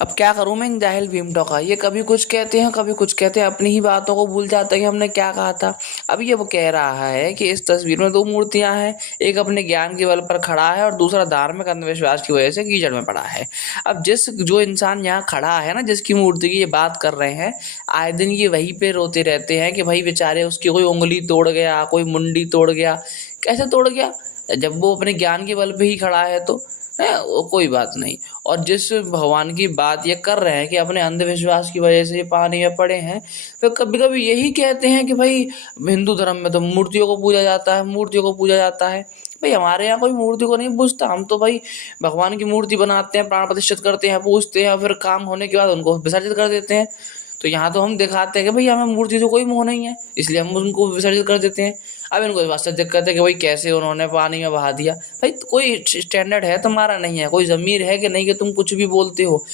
अब क्या करूं मैं इन जाहिल भीमटों का, ये कभी कुछ कहते हैं कभी कुछ कहते हैं, अपनी ही बातों को भूल जाते हैं कि हमने क्या कहा था। अब ये वो कह रहा है कि इस तस्वीर में दो मूर्तियां हैं, एक अपने ज्ञान के बल पर खड़ा है और दूसरा धार्मिक अंधविश्वास की वजह से कीचड़ में पड़ा है। अब जो इंसान यहाँ खड़ा है ना, जिसकी मूर्ति की ये बात कर रहे हैं, आए दिन ये वहीं पे रोते रहते हैं कि भाई बेचारे उसकी कोई उंगली तोड़ गया, कोई मुंडी तोड़ गया। कैसे तोड़ गया? जब वो अपने ज्ञान के बल पे ही खड़ा है तो है वो कोई बात नहीं। और जिस भगवान की बात ये कर रहे हैं कि अपने अंधविश्वास की वजह से ये पानी में पड़े हैं, फिर कभी कभी यही कहते हैं कि भाई हिंदू धर्म में तो मूर्तियों को पूजा जाता है, मूर्तियों को पूजा जाता है। भाई हमारे यहाँ कोई मूर्ति को नहीं पूजता, हम तो भाई भगवान की मूर्ति बनाते हैं, प्राण प्रतिष्ठित करते हैं, पूजते हैं, फिर काम होने के बाद उनको विसर्जित कर देते हैं। तो यहाँ तो हम दिखाते हैं कि भाई हमें मूर्ति से कोई मोह नहीं है, इसलिए हम उनको विसर्जित कर देते हैं। अब इनको इस बात से दिक्कत है कि भाई कैसे उन्होंने पानी में बहा दिया। भाई कोई स्टैंडर्ड है तुम्हारा नहीं है, कोई ज़मीर है कि नहीं कि तुम कुछ भी बोलते हो।